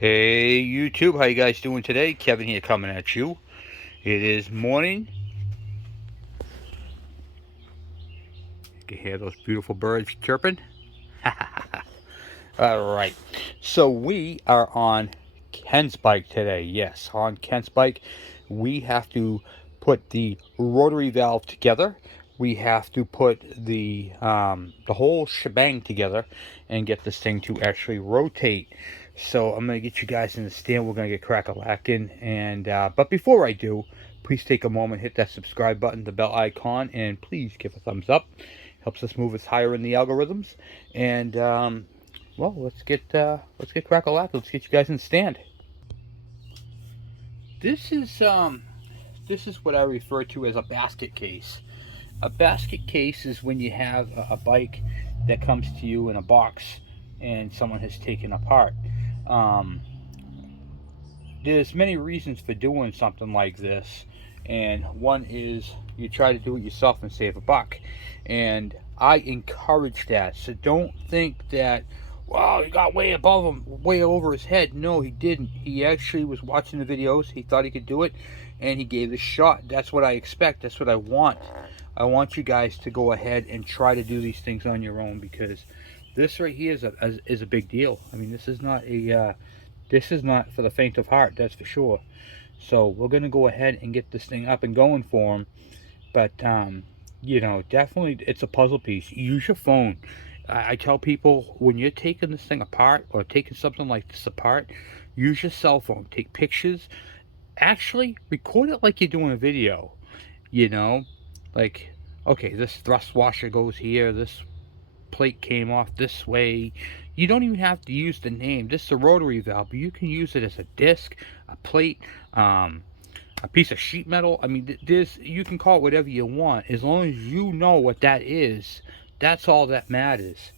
Hey YouTube, how you guys doing today? Kevin here coming at you. It is morning. You can hear those beautiful birds chirping. Alright, so we are on Ken's bike today. Yes, on Ken's bike. We have to put the rotary valve together. We have to put the whole shebang together and get this thing to actually rotate. So I'm going to get you guys in the stand. We're going to get crack-a-lacking. And but before I do, please take a moment, hit that subscribe button, the bell icon, and please give a thumbs up. Helps us move us higher in the algorithms. And well, let's get crack-a-lacking. Let's get you guys in the stand. This is what I refer to as a basket case. A basket case is when you have a bike that comes to you in a box and someone has taken apart. Um, there's many reasons for doing something like this, and one is you try to do it yourself and save a buck. And I encourage that. So don't think that, wow, he got way above him, way over his head. No, he didn't. He actually was watching the videos. He thought he could do it, and he gave it a shot. That's what I expect. That's what I want. I want you guys to go ahead and try to do these things on your own, because this right here is a big deal. I mean, this is not for the faint of heart, that's for sure. So we're gonna go ahead and get this thing up and going for him. But you know, definitely it's a puzzle piece. Use your phone. I tell people, when you're taking this thing apart or taking something like this apart, use your cell phone. Take pictures. Actually, record it like you're doing a video. You know, like, okay, this thrust washer goes here. This plate came off this way. You don't even have to use the name. This is a rotary valve, but you can use it as a disc, a plate, a piece of sheet metal. I mean, this, you can call it whatever you want, as long as you know what that is. That's all that matters.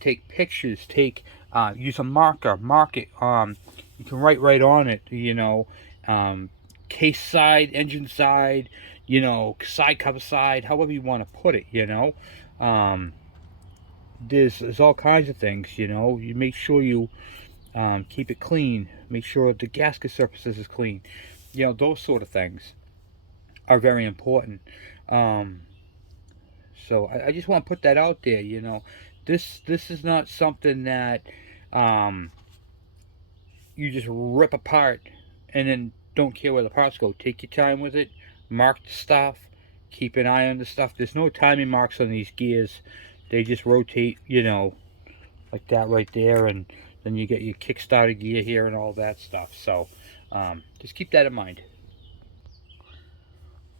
Take pictures. Use a marker. Mark it. You can write right on it. You know, case side, engine side. You know, side cover side. However you want to put it. You know. There's all kinds of things, you know. You make sure you keep it clean. Make sure the gasket surfaces is clean. You know, those sort of things are very important. Um, so I just want to put that out there. You know, this is not something that um, you just rip apart and then don't care where the parts go. Take your time with it. Mark the stuff. Keep an eye on the stuff. There's no timing marks on these gears. They just rotate, you know, like that right there, and then you get your kickstarter gear here and all that stuff. So just keep that in mind.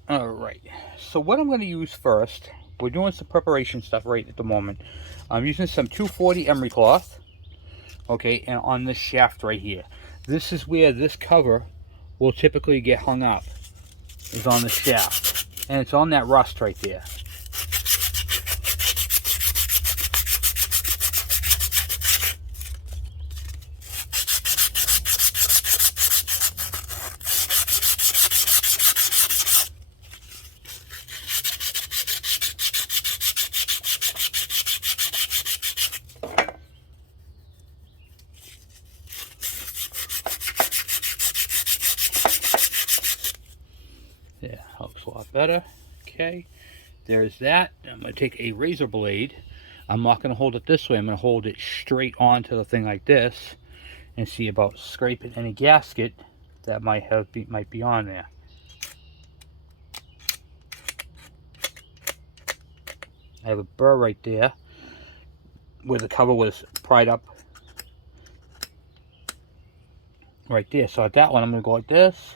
All right, so what I'm going to use first, we're doing some preparation stuff right at the moment. I'm using some 240 emery cloth, okay, and on this shaft right here. This is where this cover will typically get hung up, is on the shaft, and it's on that rust right there. Yeah, looks a lot better. Okay, there's that. I'm going to take a razor blade. I'm not going to hold it this way. I'm going to hold it straight onto the thing like this and see about scraping any gasket that might be on there. I have a burr right there where the cover was pried up right there. So at that one, I'm going to go like this,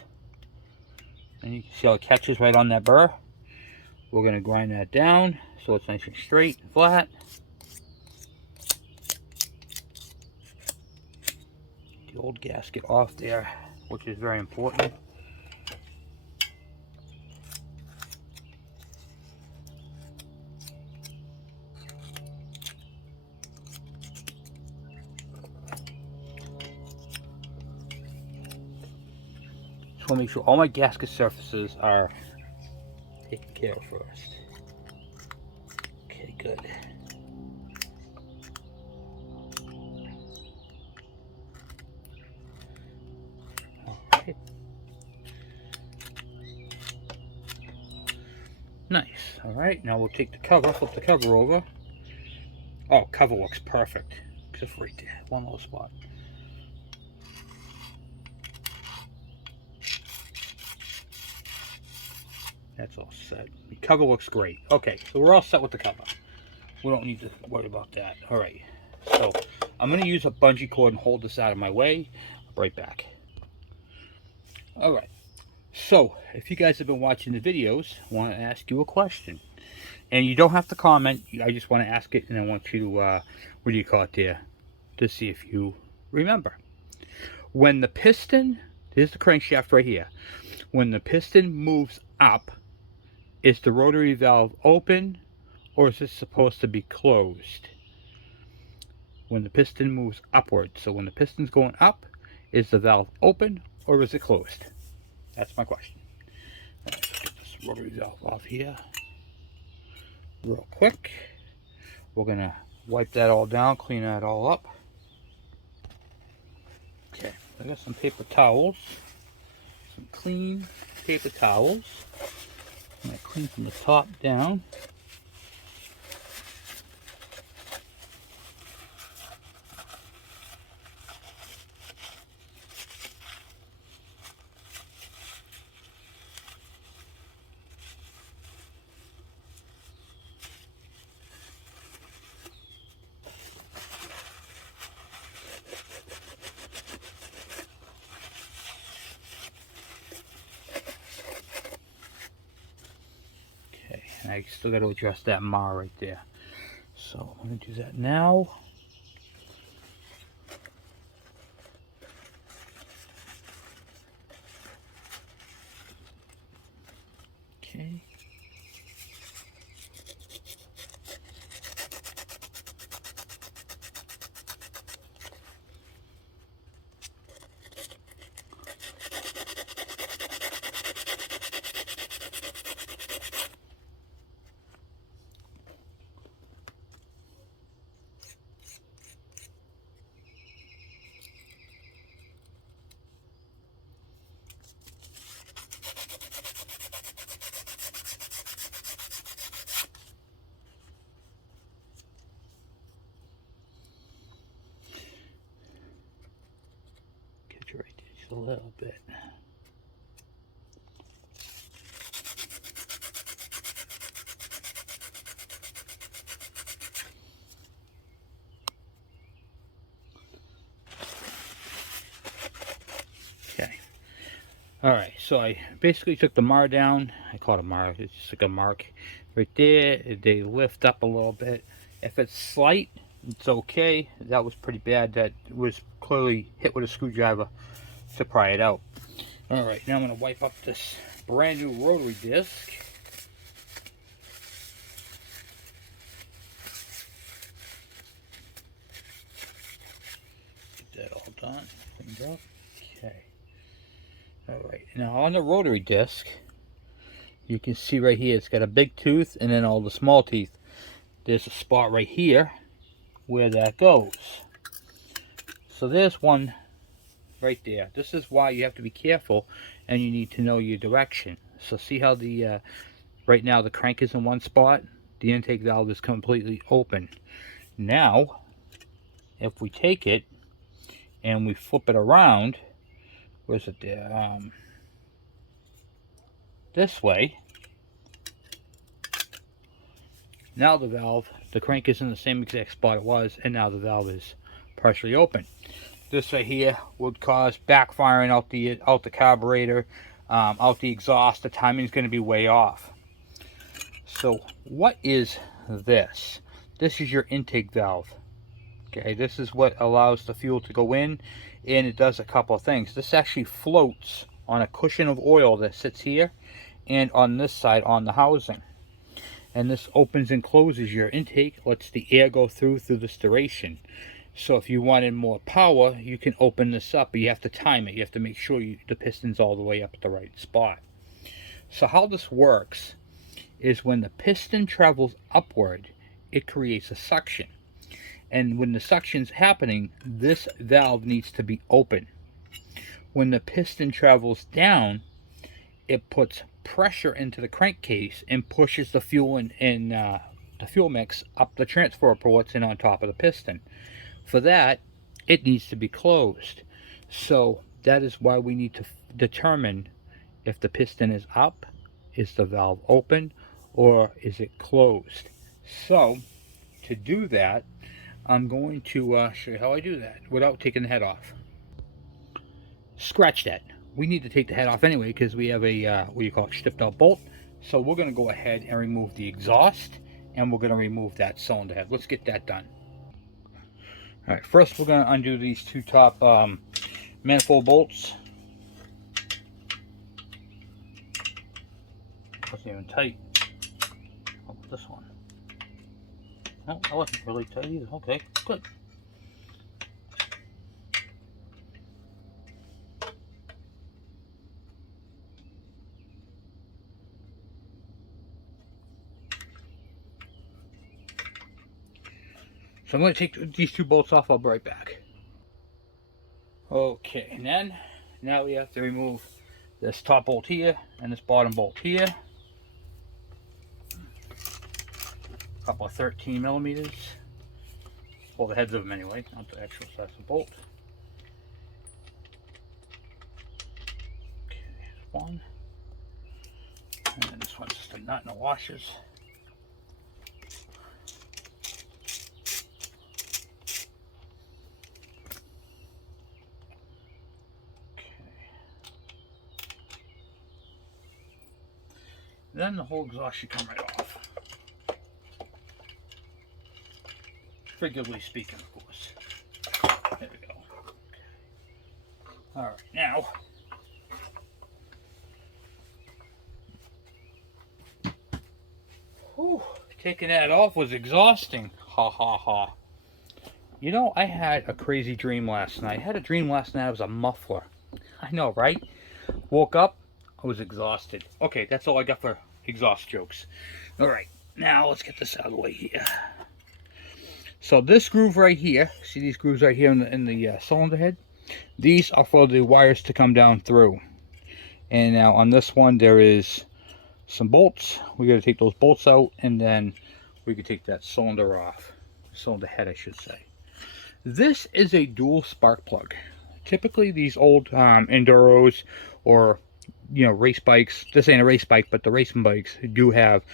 and you can see how it catches right on that burr. We're going to grind that down so it's nice and straight and flat. The old gasket off there, which is very important. Just want to make sure all my gasket surfaces are taken care of first. Okay, good. Nice. All right, now we'll take the cover, flip the cover over. Oh, cover looks perfect. Just right there, one little spot. That's all set. The cover looks great. Okay, so we're all set with the cover. We don't need to worry about that. All right, so I'm going to use a bungee cord and hold this out of my way. I'll be right back. All right, so if you guys have been watching the videos, I want to ask you a question. And you don't have to comment. I just want to ask it, and I want you to, what do you call it there, to see if you remember. When the piston, here's the crankshaft right here. When the piston moves up, is the rotary valve open, or is it supposed to be closed? When the piston moves upward, so when the piston's going up, is the valve open or is it closed? That's my question. Let's get this rotary valve off here real quick. We're gonna wipe that all down, clean that all up. Okay, I got some paper towels, some clean paper towels. I'm gonna clean from the top down. I still got to address that mar right there. So I'm going to do that now. Okay. Right there just a little bit. Okay. Alright, so I basically took the mar down. I call it a mar, it's just like a mark right there. They lift up a little bit. If it's slight, it's okay. That was pretty bad. That was clearly hit with a screwdriver to pry it out. Alright, now I'm going to wipe up this brand new rotary disc. Get that all done, cleaned up. Okay. Alright, now on the rotary disc, you can see right here it's got a big tooth and then all the small teeth. There's a spot right here where that goes. So there's one right there. This is why you have to be careful and you need to know your direction. So see how the right now the crank is in one spot, the intake valve is completely open. Now if we take it and we flip it around, where's it there, this way, now the valve, the crank is in the same exact spot it was, and now the valve is partially open. This right here would cause backfiring out the carburetor, out the exhaust. The timing is going to be way off. So what is this? This is your intake valve. Okay, this is what allows the fuel to go in, and it does a couple of things. This actually floats on a cushion of oil that sits here and on this side on the housing. And this opens and closes your intake, lets the air go through this duration. So if you wanted more power, you can open this up, but you have to time it. You have to make sure the piston's all the way up at the right spot. So how this works is when the piston travels upward, it creates a suction. And when the suction's happening, this valve needs to be open. When the piston travels down, it puts pressure into the crankcase and pushes the fuel and the fuel mix up the transfer ports and on top of the piston. For that, it needs to be closed. So that is why we need to determine if the piston is up, is the valve open, or is it closed. So to do that, I'm going to show you how I do that without taking the head off. Scratch that. We need to take the head off anyway because we have a what you call it, stiffed out bolt. So we're going to go ahead and remove the exhaust, and we're going to remove that cylinder head. Let's get that done. All right, first we're going to undo these two top manifold bolts. Wasn't even tight. How about this one? No, that wasn't really tight either. Okay, good. So I'm going to take these two bolts off. I'll be right back. Okay, and then now we have to remove this top bolt here and this bottom bolt here. A couple of 13 millimeters. Well, the heads of them anyway, not the actual size of the bolt. Okay, there's one. And then this one's just a nut and the washers. Then the whole exhaust should come right off. Figuratively speaking, of course. There we go. Okay. Alright, now whew, taking that off was exhausting. Ha ha ha. You know, I had a crazy dream last night. I had a dream last night I was a muffler. I know, right? Woke up, I was exhausted. Okay, that's all I got for exhaust jokes. Alright, now let's get this out of the way here. So this groove right here, see these grooves right here in the cylinder head? These are for the wires to come down through. And now on this one there is some bolts. We got to take those bolts out, and then we can take that cylinder off. Cylinder head, I should say. This is a dual spark plug. Typically these old Enduros or race bikes, this ain't a race bike, but the racing bikes do have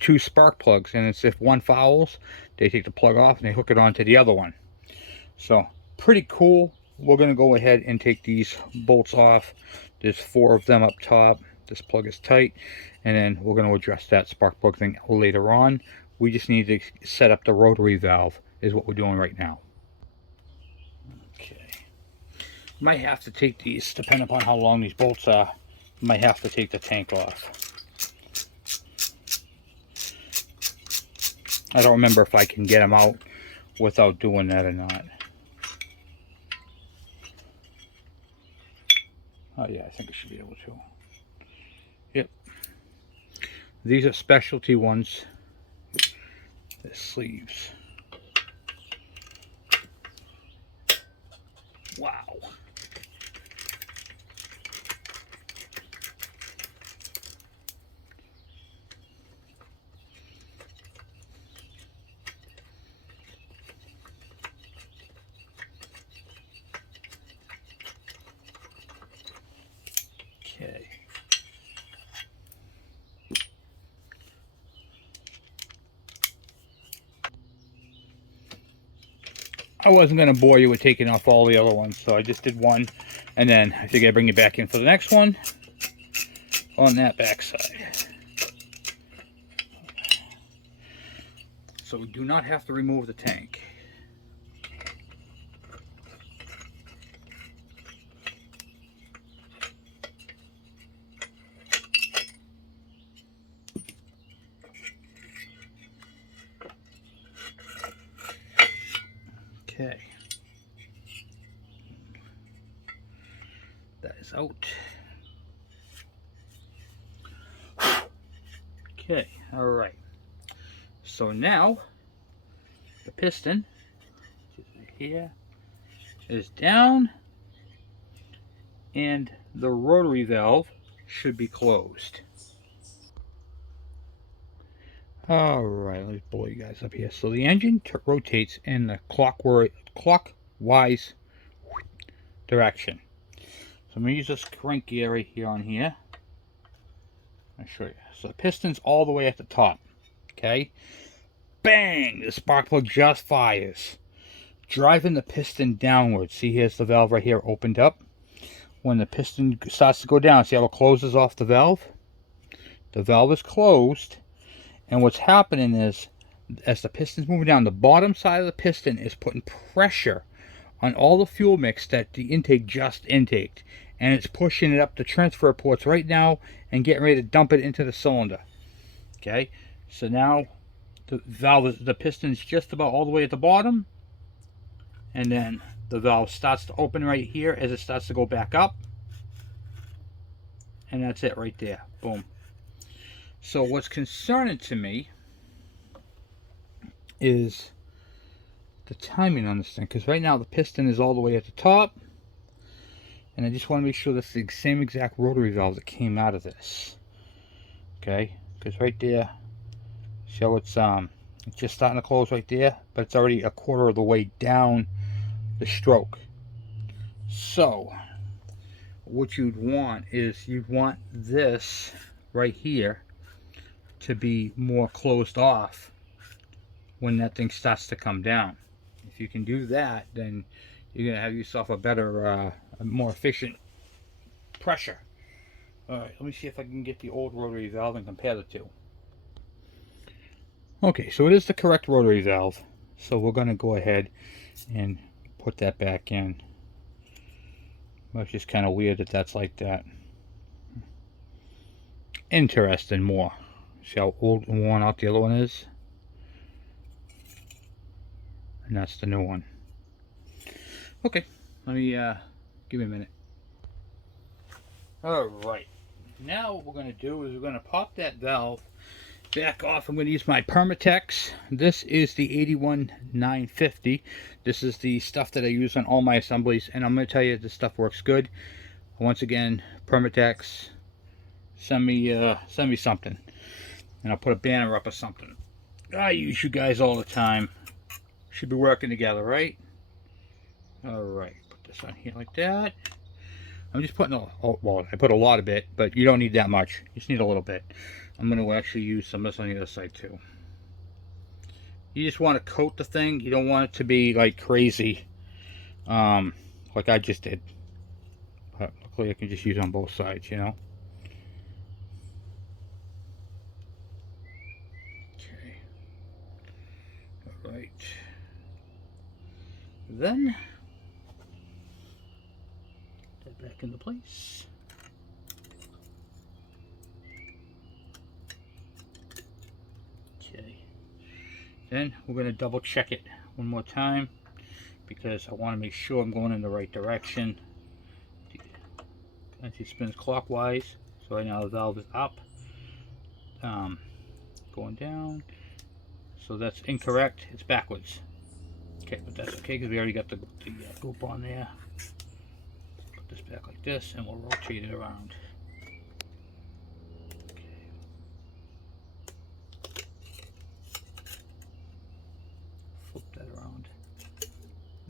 two spark plugs, and it's if one fouls, they take the plug off and they hook it onto the other one. So pretty cool. We're going to go ahead and take these bolts off. There's 4 of them up top. This plug is tight, and then we're going to address that spark plug thing later on. We just need to set up the rotary valve is what we're doing right now. Okay, might have to take these, depending upon how long these bolts are, might have to take the tank off. I don't remember if I can get them out without doing that or not. Oh yeah, I think I should be able to. Yep. These are specialty ones. The sleeves. Wow. Okay. I wasn't going to bore you with taking off all the other ones, so I just did one, and then I figured I'd bring you back in for the next one on that back side. So we do not have to remove the tank. Okay, that is out. Okay, all right. So now the piston, which is right here, is down, and the rotary valve should be closed. Alright, let me blow you guys up here. So the engine rotates in the clockwise direction. So I'm going to use this crank gear right here on here. I'll show you. So the piston's all the way at the top. Okay? Bang! The spark plug just fires, driving the piston downwards. See, here's the valve right here opened up. When the piston starts to go down, see how it closes off the valve? The valve is closed, and what's happening is, as the piston's moving down, the bottom side of the piston is putting pressure on all the fuel mix that the intake just intaked, and it's pushing it up the transfer ports right now and getting ready to dump it into the cylinder. Okay, so now the valve, the piston is just about all the way at the bottom, and then the valve starts to open right here as it starts to go back up, and that's it right there. Boom. So what's concerning to me is the timing on this thing, because right now the piston is all the way at the top, and I just want to make sure that's the same exact rotary valve that came out of this. Okay, because right there, see how it's just starting to close right there, but it's already a quarter of the way down the stroke. So what you'd want is, you'd want this right here to be more closed off when that thing starts to come down. If you can do that, then you're gonna have yourself a better, a more efficient pressure. Alright, let me see if I can get the old rotary valve and compare the two. Okay, so it is the correct rotary valve, so we're gonna go ahead and put that back in. Well, it's just kind of weird that that's like that. Interesting more. See how old and worn out the other one is? And that's the new one. Okay, let me give me a minute. Alright, now what we're going to do is we're going to pop that valve back off. I'm going to use my Permatex. This is the 81950. This is the stuff that I use on all my assemblies, and I'm going to tell you this stuff works good. Once again, Permatex, send me something, and I'll put a banner up or something. I use you guys all the time. Should be working together, right? Alright, put this on here like that. I'm just putting well, I put a lot of it, but you don't need that much. You just need a little bit. I'm going to actually use some of this on the other side too. You just want to coat the thing. You don't want it to be like crazy, like I just did. But luckily I can just use on both sides, you know. Okay. Alright. Then that back into place. Okay. Then we're going to double check it one more time, because I want to make sure I'm going in the right direction. As it spins clockwise, so right now the valve is up, going down, so that's incorrect, it's backwards. Okay, but that's okay because we already got the goop on there. Put this back like this, and we'll rotate it around. Okay. Flip that around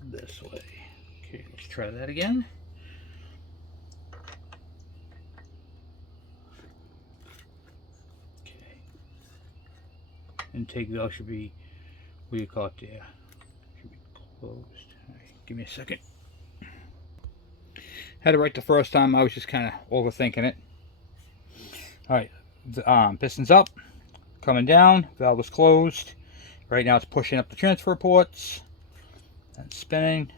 this way. Okay, let's try that again. Okay. Intake valve should be, what do you call it there? Closed. Right, give me a second. Had it right the first time. I was just kind of overthinking it. Alright, the piston's up, coming down, valve is closed. Right now it's pushing up the transfer ports and spinning.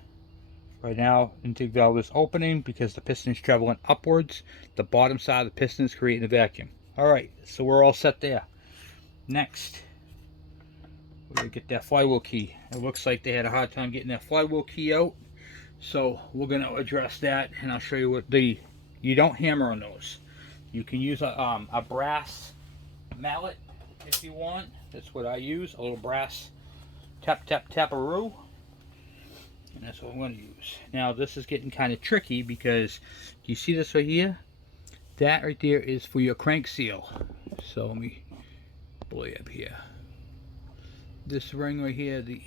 Right now intake valve is opening because the piston is traveling upwards. The bottom side of the piston is creating a vacuum. Alright, so we're all set there. Next, we're going to get that flywheel key. It looks like they had a hard time getting that flywheel key out, so we're going to address that, and I'll show you what you don't hammer on those. You can use a brass mallet if you want. That's what I use, a little brass taparoo, and that's what I'm going to use. Now this is getting kind of tricky because you see this right here? That right there is for your crank seal. So let me blow you up here. This ring right here, the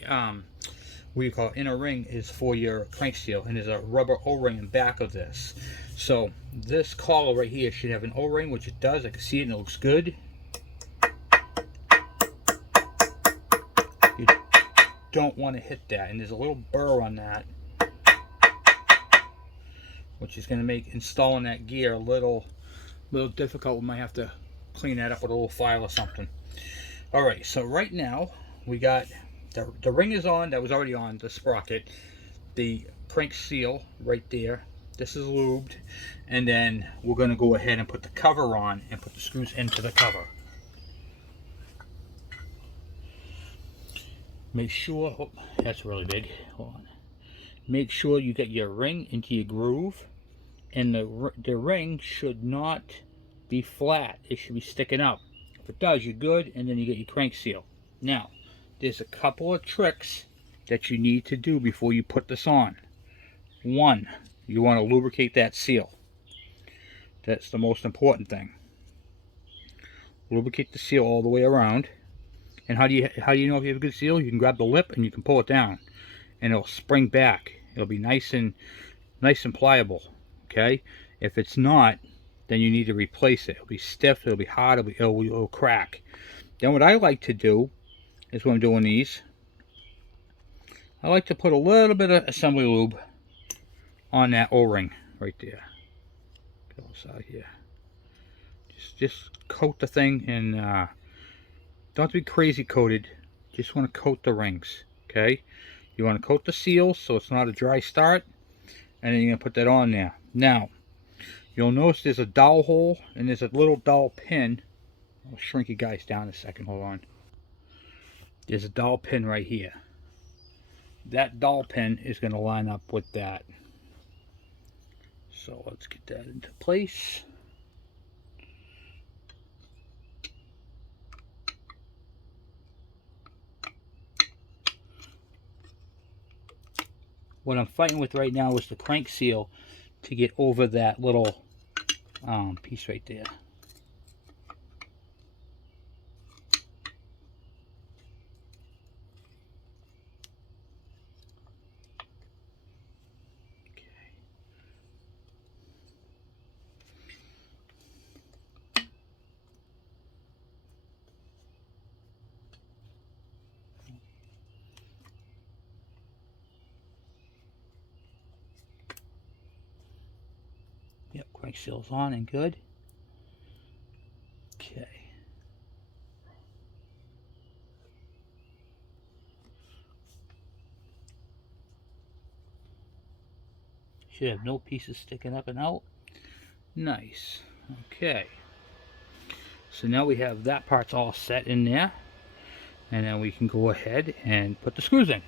what you call inner ring, is for your crank seal, and there's a rubber O-ring in back of this. So this collar right here should have an O-ring, which it does. I can see it and it looks good. You don't want to hit that, and there's a little burr on that, which is going to make installing that gear a little difficult. We might have to clean that up with a little file or something. All right, so right now we got the ring is on. That was already on the sprocket. The crank seal right there. This is lubed, and then we're going to go ahead and put the cover on and put the screws into the cover. Make sure, oh, that's really big. Hold on. Make sure you get your ring into your groove, and the ring should not be flat. It should be sticking up. If it does, you're good, and then you get your crank seal. Now, there's a couple of tricks that you need to do before you put this on. One, you want to lubricate that seal. That's the most important thing. Lubricate the seal all the way around. And how do you know if you have a good seal? You can grab the lip and you can pull it down, and it'll spring back. It'll be nice and pliable. Okay. If it's not, then you need to replace it. It'll be stiff. It'll be hard. It'll crack. Then what I like to do is, when I'm doing these, I like to put a little bit of assembly lube on that O-ring right there. Get this out here. Just coat the thing, and don't have to be crazy coated. Just want to coat the rings. Okay. You want to coat the seals so it's not a dry start, and then you're gonna put that on there. Now, you'll notice there's a dowel hole and there's a little dowel pin. I'll shrink you guys down a second. Hold on. There's a dowel pin right here. That dowel pin is going to line up with that. So let's get that into place. What I'm fighting with right now is the crank seal to get over that little piece right there. Yep, crank seal's on and good. Okay. Should have no pieces sticking up and out. Nice. Okay. So now we have that part's all set in there. And then we can go ahead and put the screws in.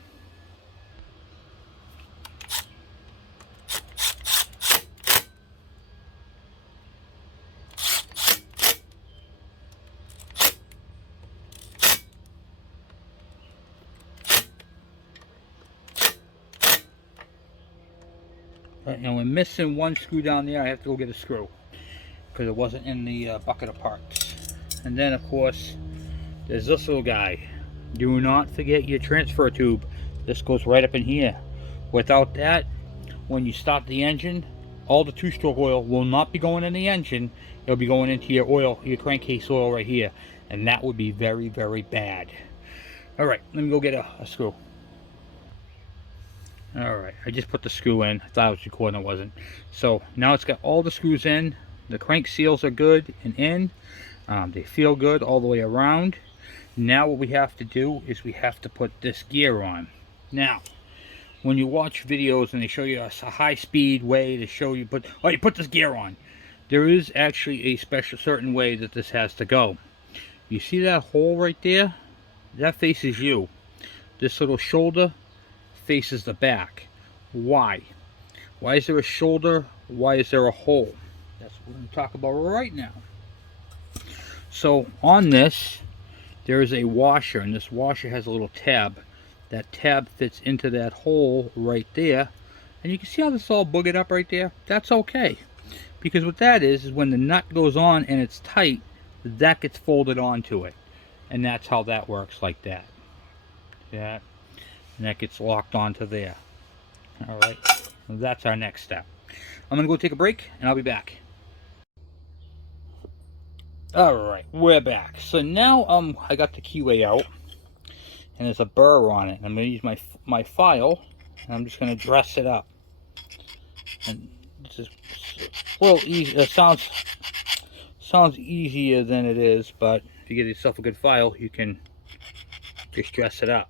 Right, and we're missing one screw down there. I have to go get a screw because it wasn't in the bucket of parts. And then, of course, there's this little guy. Do not forget your transfer tube. This goes right up in here. Without that, when you start the engine, all the two-stroke oil will not be going in the engine. It'll be going into your oil, your crankcase oil right here, and that would be very, very bad. All right, let me go get a screw. Alright, I just put the screw in. I thought I was recording, it wasn't. So now it's got all the screws in. The crank seals are good and in. They feel good all the way around. Now what we have to do is we have to put this gear on. Now, when you watch videos and they show you a high-speed way to show you you put this gear on, there is actually a special certain way that this has to go. You see that hole right there? That faces you. This little shoulder faces the back. Why? Why is there a shoulder? Why is there a hole? That's what we're going to talk about right now. So on this, there is a washer, and this washer has a little tab. That tab fits into that hole right there, and you can see how this is all boogered up right there. That's okay, because what that is when the nut goes on and it's tight, that gets folded onto it, and that's how that works, like that. that, and that gets locked onto there. All right, that's our next step. I'm gonna go take a break, and I'll be back. All right, we're back. So now I got the keyway out, and there's a burr on it. I'm gonna use my file, and I'm just gonna dress it up. And this is a little easy. It sounds easier than it is, but if you get yourself a good file, you can just dress it up.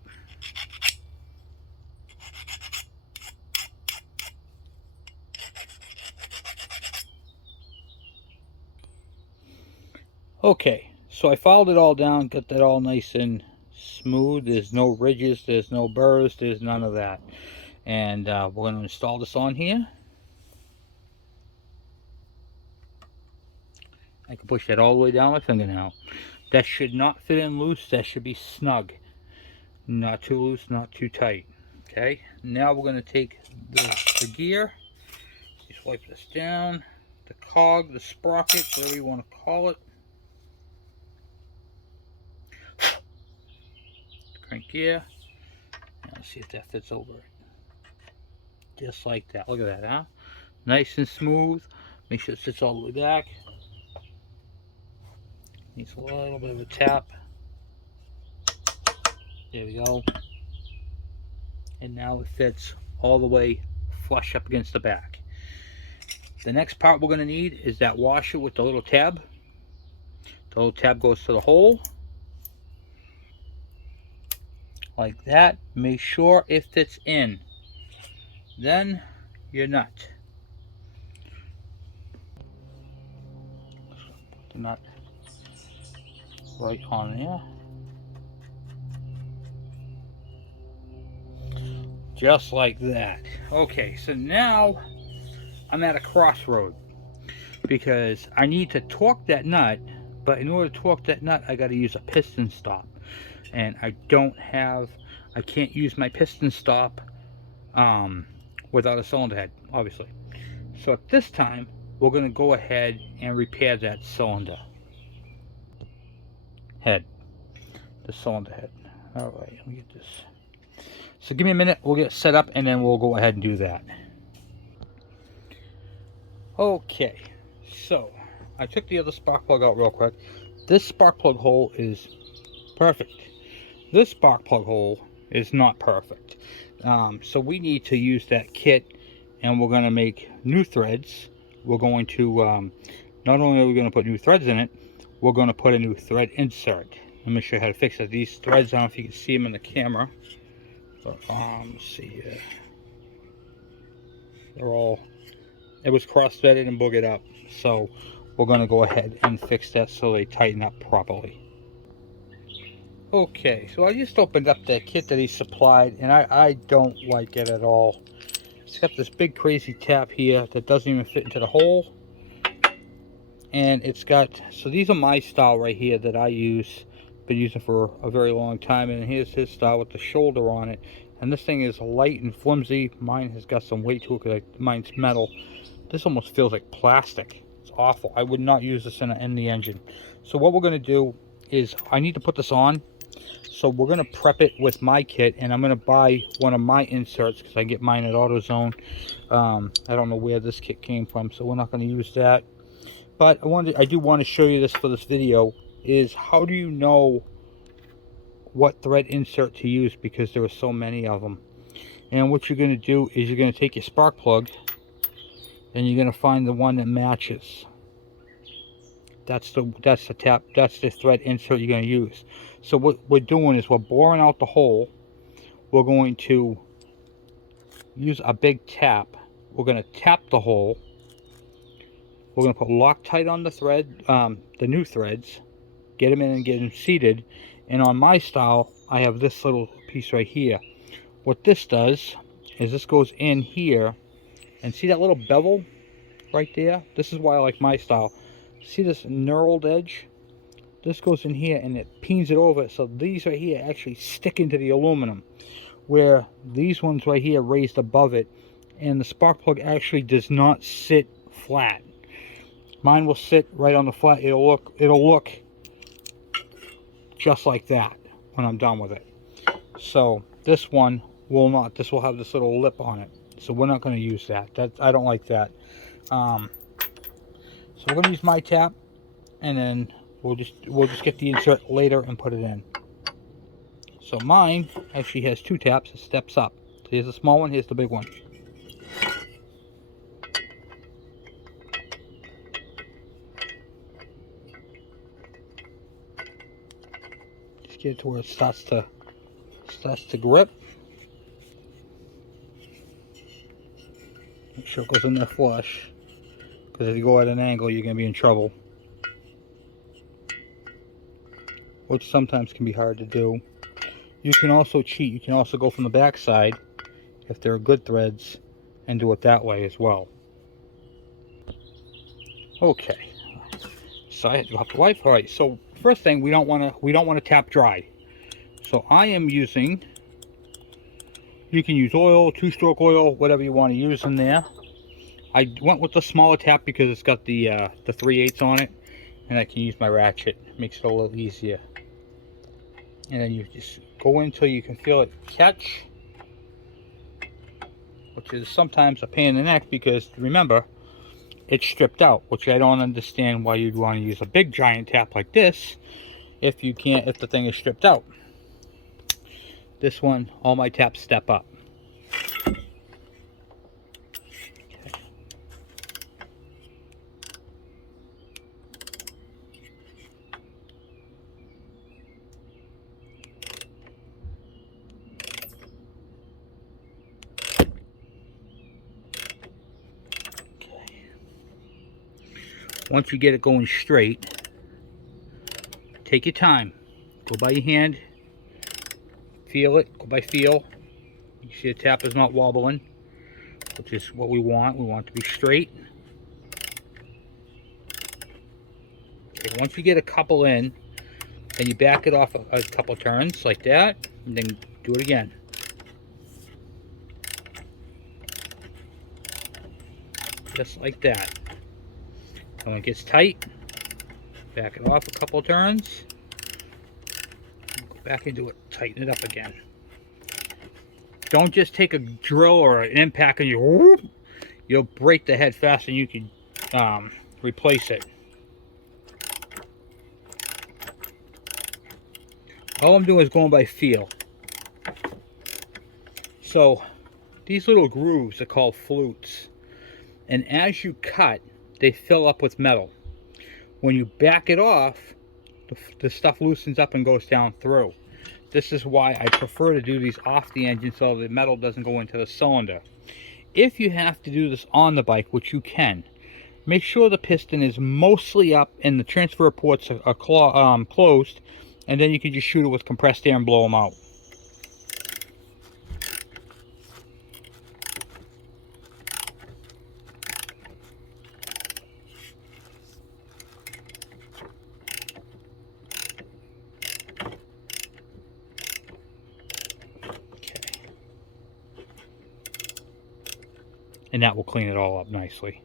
Okay, so I filed it all down, got that all nice and smooth. There's no ridges, there's no burrs, there's none of that. And we're going to install this on here. I can push that all the way down my fingernail. That should not fit in loose, that should be snug. Not too loose, not too tight. Okay, now we're going to take the gear, just wipe this down, the cog, the sprocket, whatever you want to call it. Crank gear. Now let's see if that fits over it. Just like that. Look at that, huh? Nice and smooth. Make sure it sits all the way back. Needs a little bit of a tap. There we go. And now it fits all the way flush up against the back. The next part we're going to need is that washer with the little tab. The little tab goes to the hole. Like that. Make sure it fits in. Then your nut. Put the nut right on there. Just like that. Okay, so now I'm at a crossroad because I need to torque that nut, but in order to torque that nut I got to use a piston stop, and I can't use my piston stop without a cylinder head, obviously. So at this time we're going to go ahead and repair that cylinder head, the cylinder head. All right, let me get this. So give me a minute, we'll get set up and then we'll go ahead and do that. Okay, so I took the other spark plug out real quick. This spark plug hole is perfect. This spark plug hole is not perfect. So we need to use that kit, and we're going to make new threads. We're going to, not only are we going to put new threads in it, we're going to put a new thread insert. Let me show you how to fix it. These threads, I don't know if you can see them in the camera. But, let's see here. It was cross-threaded and boogered up. So we're going to go ahead and fix that so they tighten up properly. Okay, so I just opened up that kit that he supplied, and I don't like it at all. It's got this big crazy tap here that doesn't even fit into the hole. And it's got, so these are my style right here that I use. Been using for a very long time, and here's his style with the shoulder on it. And this thing is light and flimsy. Mine has got some weight to it because mine's metal. This almost feels like plastic. It's awful. I would not use this in the engine. So what we're going to do is I need to put this on. So we're going to prep it with my kit, and I'm going to buy one of my inserts because I get mine at AutoZone. I don't know where this kit came from, so we're not going to use that. But I do want to show you this for this video, is how do you know what thread insert to use, because there are so many of them. And what you're going to do is you're going to take your spark plug and you're going to find the one that matches. That's the thread insert you're going to use. So what we're doing is we're boring out the hole. We're going to use a big tap. We're going to tap the hole. We're going to put Loctite on the thread, the new threads, get them in and get them seated. And on my style, I have this little piece right here. What this does is this goes in here, and see that little bevel right there? This is why I like my style. See this knurled edge? This goes in here and it peens it over, so these right here actually stick into the aluminum, where these ones right here raised above it, and the spark plug actually does not sit flat. Mine will sit right on the flat. It'll look just like that when I'm done with it. So this one will not. This will have this little lip on it. So we're not going to use that. I don't like that. So we're going to use my tap, and then we'll just get the insert later and put it in. So mine actually has two taps. It steps up. So here's the small one. Here's the big one. Just get it to where it starts to grip. Make sure it goes in there flush, because if you go at an angle, you're going to be in trouble, which sometimes can be hard to do. You can also cheat. You can also go from the back side, if they're good threads, and do it that way as well. Okay, so I had to go off the wife. All right. So first thing, we don't want to tap dry. So I am using. You can use oil, two-stroke oil, whatever you want to use in there. I went with the smaller tap because it's got the 3/8 on it, and I can use my ratchet. Makes it a little easier. And then you just go in until you can feel it catch, which is sometimes a pain in the neck because remember, it's stripped out, which I don't understand why you'd want to use a big giant tap like this if the thing is stripped out. This one, all my taps step up. Once you get it going straight, take your time. Go by your hand. Feel it. Go by feel. You see the tap is not wobbling, which is what we want. We want it to be straight. Okay, once you get a couple in, then you back it off a couple turns like that, and then do it again. Just like that. And when it gets tight, back it off a couple of turns, go back into it, tighten it up again. Don't just take a drill or an impact and you'll break the head faster than you can replace it. All I'm doing is going by feel. So these little grooves are called flutes, and as you cut, they fill up with metal. When you back it off, the stuff loosens up and goes down through. This is why I prefer to do these off the engine so the metal doesn't go into the cylinder. If you have to do this on the bike, which you can, make sure the piston is mostly up and the transfer ports are closed, and then you can just shoot it with compressed air and blow them out. And that will clean it all up nicely.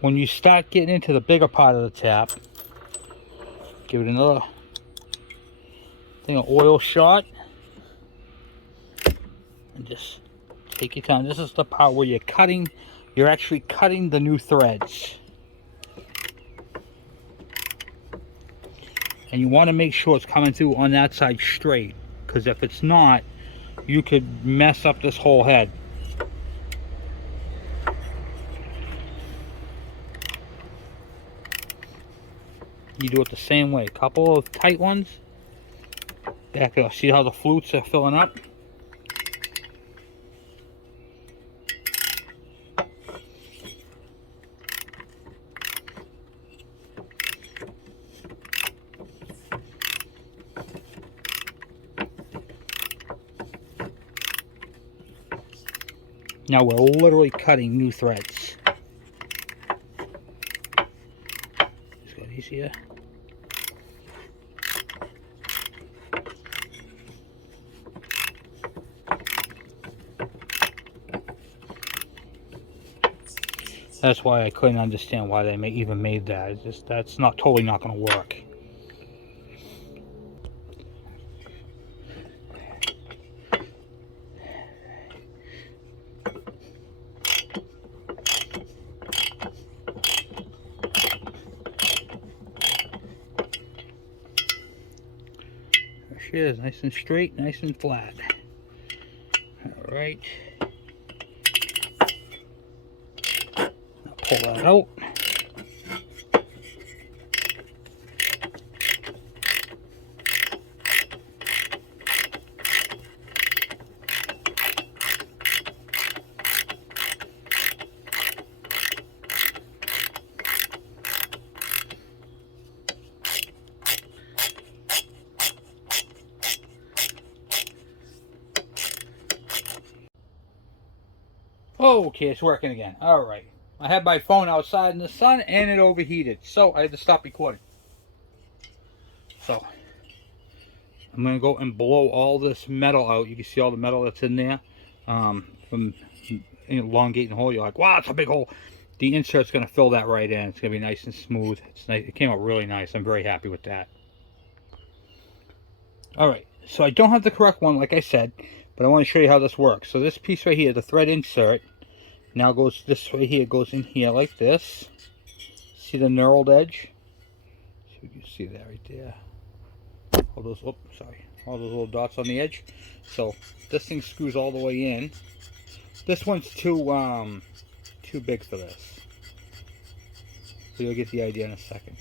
When you start getting into the bigger part of the tap, give it another thing of oil shot, and just take your time. This is the part where you're actually cutting the new threads. And you want to make sure it's coming through on that side straight, because if it's not, you could mess up this whole head. You do it the same way. A couple of tight ones. Back it up. See how the flutes are filling up? Now we're literally cutting new threads. Just got easier. That's why I couldn't understand why they even made that. It's just, that's totally not going to work. is nice and straight, nice and flat. All right. I'll pull that out. Okay, it's working again. All right. I had my phone outside in the sun and it overheated, so I had to stop recording. So I'm going to go and blow all this metal out. You can see all the metal that's in there from elongating the hole. You're like, wow, it's a big hole. The insert's going to fill that right in. It's going to be nice and smooth. It's nice. It came out really nice. I'm very happy with that. All right, so I don't have the correct one, like I said, but I want to show you how this works. So this piece right here, the thread insert, now goes this way here, goes in here like this. See the knurled edge? So you can see that right there. All those, oh, sorry, all those little dots on the edge. So this thing screws all the way in. This one's too big for this. So you'll get the idea in a second.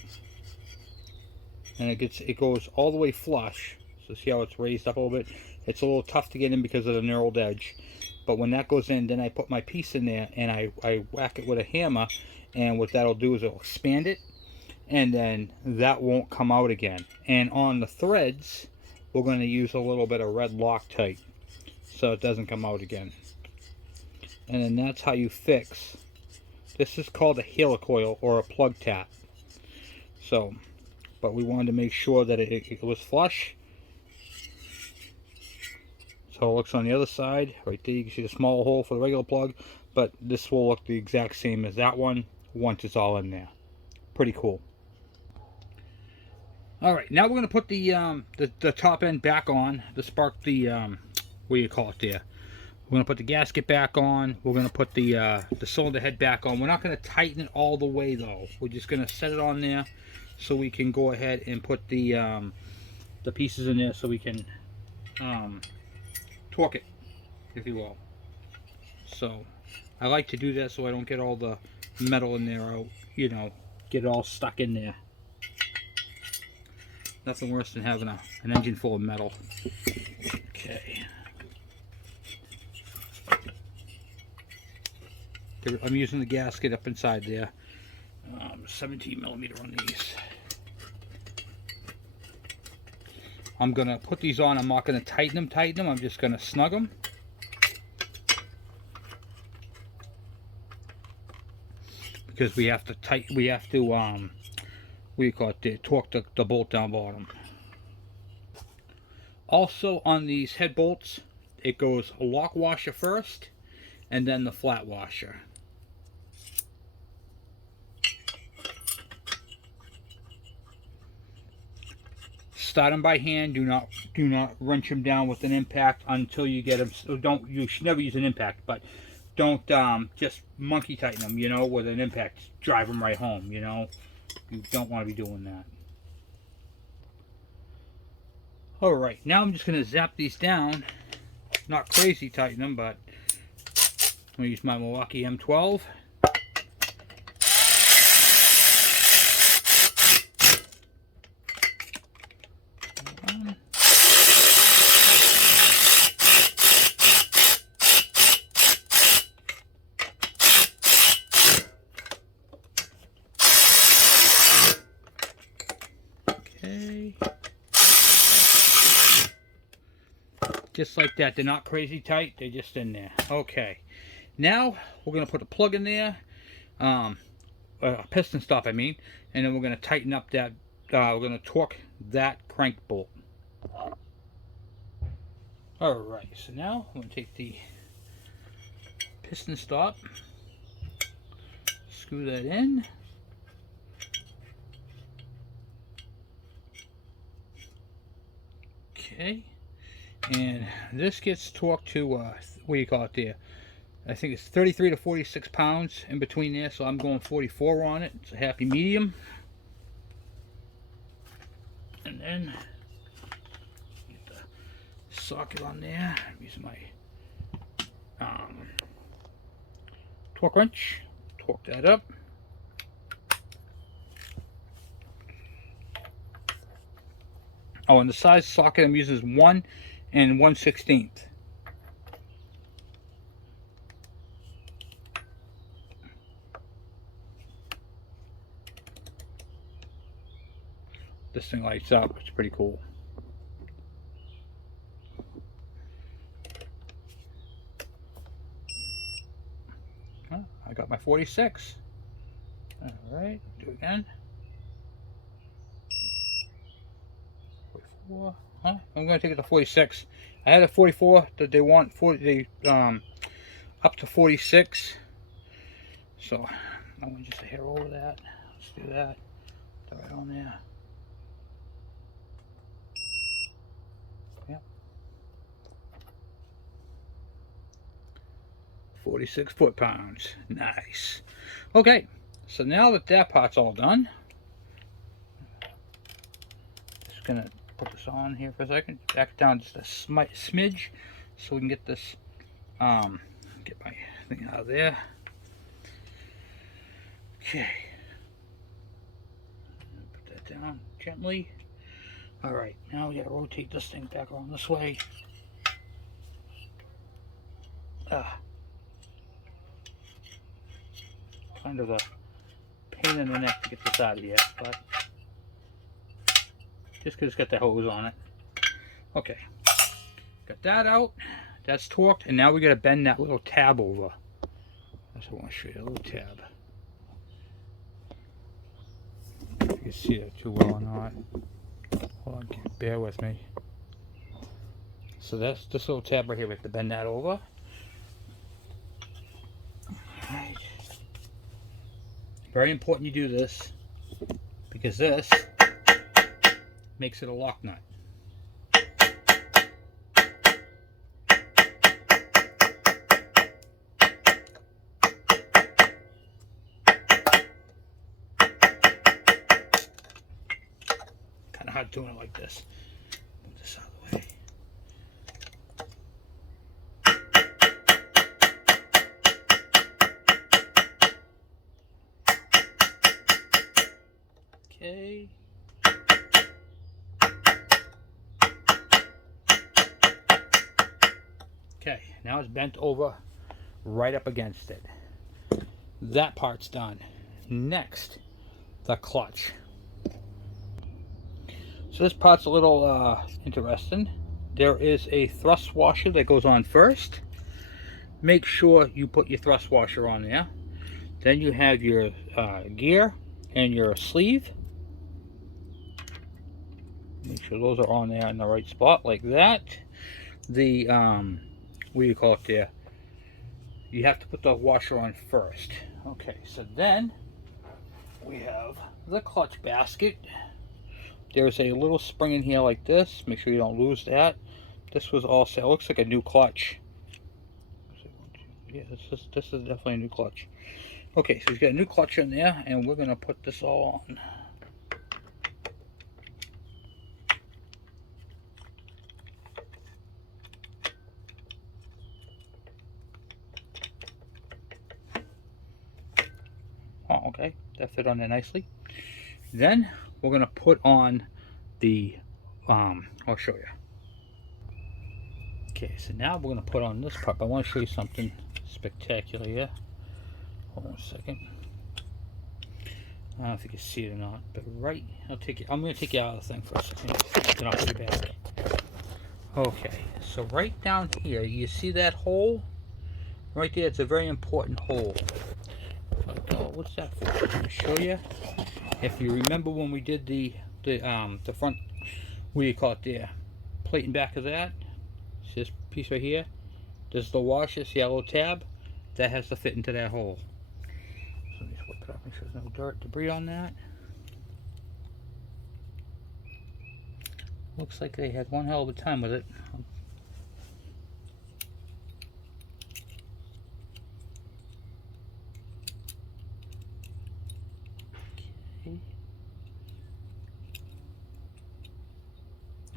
And it goes all the way flush. So see how it's raised up a little bit? It's a little tough to get in because of the knurled edge. But when that goes in, then I put my piece in there and I whack it with a hammer, and what that'll do is it'll expand it, and then that won't come out again. And on the threads, we're going to use a little bit of red Loctite so it doesn't come out again. And then that's how you fix. This is called a helicoil or a plug tap. So, but we wanted to make sure that it was flush. So it looks on the other side. Right there you can see the small hole for the regular plug, but this will look the exact same as that one once it's all in there. Pretty cool. Alright, now we're going to put the top end back on, the spark, the, what do you call it there? We're going to put the gasket back on. We're going to put the cylinder head back on. We're not going to tighten it all the way though. We're just going to set it on there so we can go ahead and put the pieces in there so we can torque it, if you will. So I like to do that so I don't get all the metal in there out, you know, get it all stuck in there. Nothing worse than having an engine full of metal. Okay. I'm using the gasket up inside there. 17mm on these. I'm going to put these on. I'm not going to tighten them. I'm just going to snug them. Because we have to what do you call it, torque the bolt down bottom. Also on these head bolts, it goes a lock washer first and then the flat washer. Start them by hand. Do not wrench them down with an impact until you get them. So you should never use an impact, but don't just monkey tighten them, you know, with an impact. Drive them right home, you know. You don't want to be doing that. Alright, now I'm just going to zap these down. Not crazy tighten them, but I'm going to use my Milwaukee M12. Just like that. They're not crazy tight, they're just in there. Okay, now we're going to put a plug in there, a piston stop I mean, and then we're going to tighten up that, we're going to torque that crank bolt. Alright, so now I'm going to take the piston stop, screw that in. Okay. And this gets torqued to, what do you call it there? I think it's 33 to 46 pounds in between there, so I'm going 44 on it. It's a happy medium. And then socket on there. I'm using my torque wrench. Torque that up. Oh, and the size socket I'm using is 1 1/16. This thing lights up. It's pretty cool. I got my 46. All right, do it again. 44. Huh? I'm going to take it to 46. I had a 44 that they want 40. Up to 46. So I want just a hair over that. Let's do that. Put that right on there. Yep. 46 foot-pounds. Nice. Okay, so now that that part's all done, just gonna put this on here for a second. Back down just a smidge, so we can get this. Get my thing out of there. Okay. Put that down gently. All right, now we gotta rotate this thing back around this way. Kind of a pain in the neck to get this out of here, but just because it's got the hose on it. Okay, got that out. That's torqued, and now we got to bend that little tab over. That's what I want to show you, a little tab. If you can see it too well or not. Hold on, bear with me. So that's this little tab right here. We have to bend that over. Alright. Very important you do this, because this makes it a lock nut. Kind of hard doing it like this. Move this out of the way. Okay. Okay, now it's bent over right up against it. That part's done. Next, the clutch. So this part's a little interesting. There is a thrust washer that goes on first. Make sure you put your thrust washer on there. Then you have your gear and your sleeve. Make sure those are on there in the right spot, like that. The what do you call it there? You have to put the washer on first. Okay, so then we have the clutch basket. There's a little spring in here like this. Make sure you don't lose that. This was all set. It looks like a new clutch. Yeah, this is definitely a new clutch. Okay, so he's got a new clutch in there, and we're gonna put this all on. Oh, okay, that fit on there nicely. Then we're gonna put on the I'll show you. Okay, so now we're gonna put on this part, but I want to show you something spectacular here. Hold on a second. I don't know if you can see it or not, but right, I'm gonna take you out of the thing for a second. Then I'll put you back. Okay, so right down here, you see that hole? Right there, it's a very important hole. Oh, what's that for? I'm gonna show you. If you remember when we did the front, what do you call it there? Plate and back of that. See this piece right here? This is the washer, see that little tab? That has to fit into that hole. So let me just whip it up, make sure there's no dirt, debris on that. Looks like they had one hell of a time with it.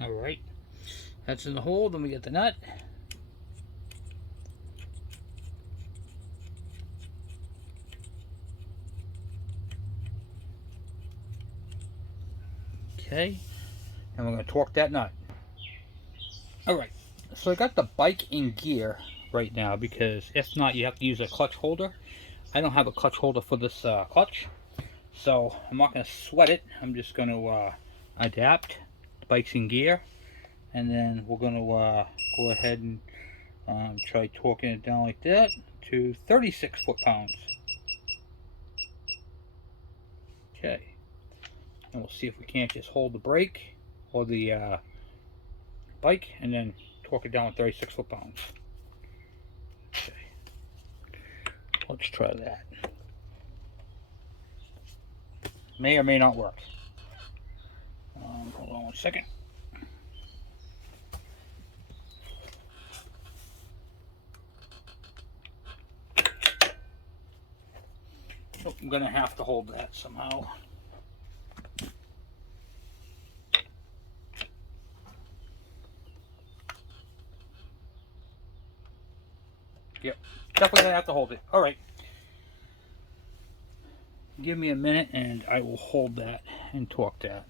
Alright, That's in the hole. Then we get the nut. Okay, and we're going to torque that nut. Alright, so I got the bike in gear right now, because if not, you have to use a clutch holder. I don't have a clutch holder for this clutch, so I'm not going to sweat it. I'm just going to adapt. The bike's in gear, and then we're going to go ahead and try torquing it down like that to 36 foot-pounds. Okay. And we'll see if we can't just hold the brake or the bike and then torque it down with 36 foot-pounds. Okay. Let's try that. May or may not work. Hold on one second. So I'm going to have to hold that somehow. Yep, definitely gonna have to hold it. All right, give me a minute and I will hold that and torque that.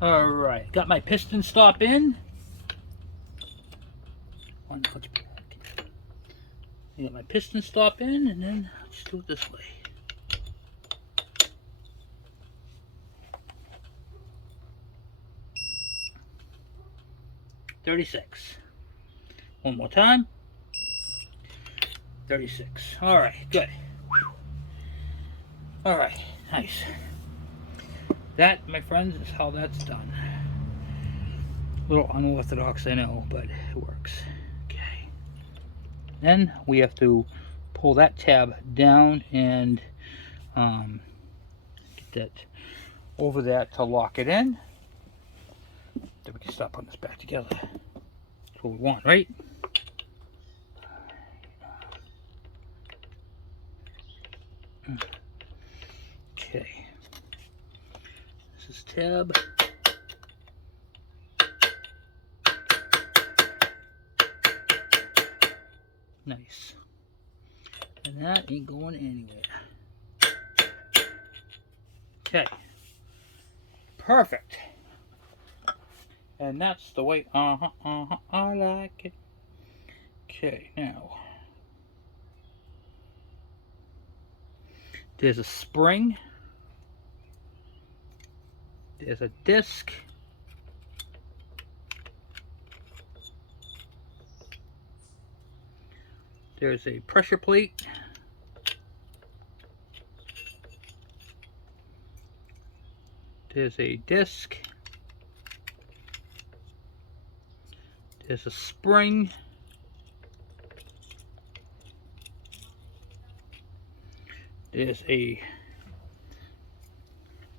All right, got my piston stop in. I got my piston stop in, and then let's do it this way. $36. One more time. 36. All right, good. All right, nice. That, my friends, is how that's done. A little unorthodox, I know, but it works. Okay. Then we have to pull that tab down and get that over that to lock it in. Then we can start putting this back together. That's what we want, right? Okay. This is tab. Nice. And that ain't going anywhere. Okay. Perfect. And that's the way, I like it. Okay, now. There's a spring. There's a disc. There's a pressure plate. There's a disc. There's a spring. There's a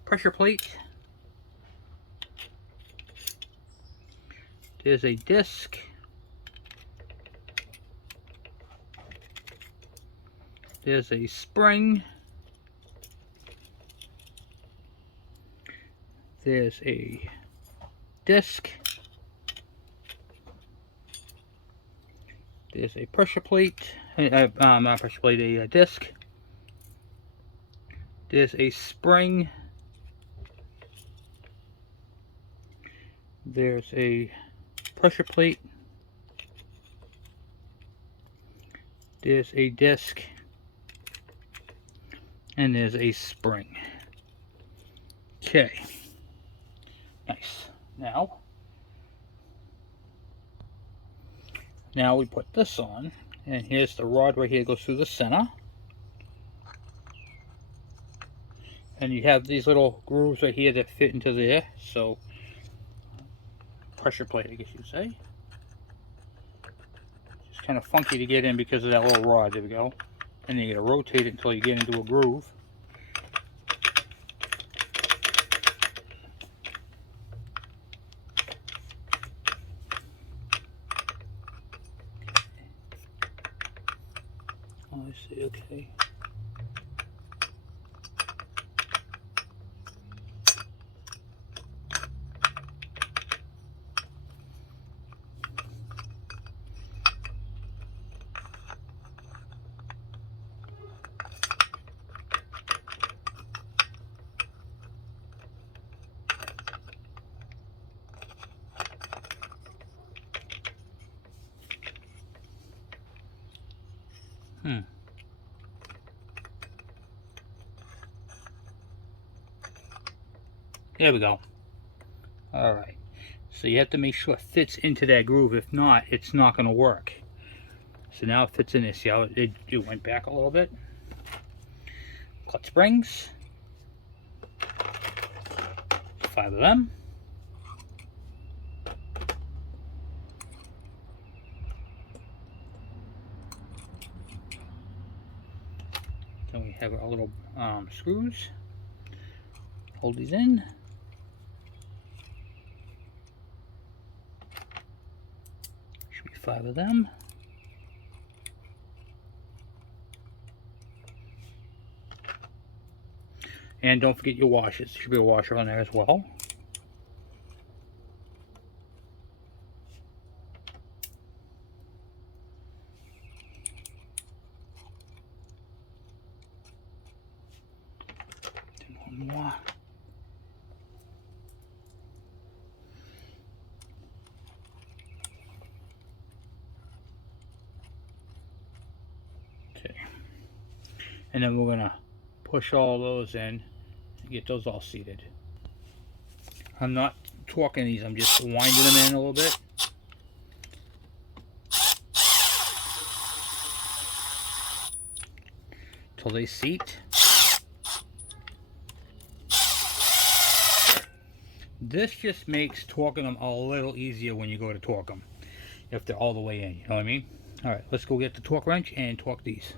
pressure plate. There's a disc. There's a spring. There's a disc. There's a pressure plate. Not pressure plate, a disc. There's a spring. There's a pressure plate. There's a disc. And there's a spring. Okay. Nice. Now we put this on, and here's the rod right here, goes through the center. And you have these little grooves right here that fit into there, so pressure plate, I guess you'd say. It's kind of funky to get in because of that little rod. There we go. And you gotta rotate it until you get into a groove. Oh, I see, okay. There we go. Alright. So you have to make sure it fits into that groove. If not, it's not going to work. So now it fits in there. See how it went back a little bit? Clutch springs. 5 of them. Then we have our little screws. Hold these in. Should be 5 of them. And don't forget your washers. There should be a washer on there as well. Then one more. Okay. And then we're going to push all those in. Get those all seated. I'm not torquing these, I'm just winding them in a little bit. Till they seat. This just makes torquing them a little easier when you go to torque them. If they're all the way in, you know what I mean? Alright, let's go get the torque wrench and torque these.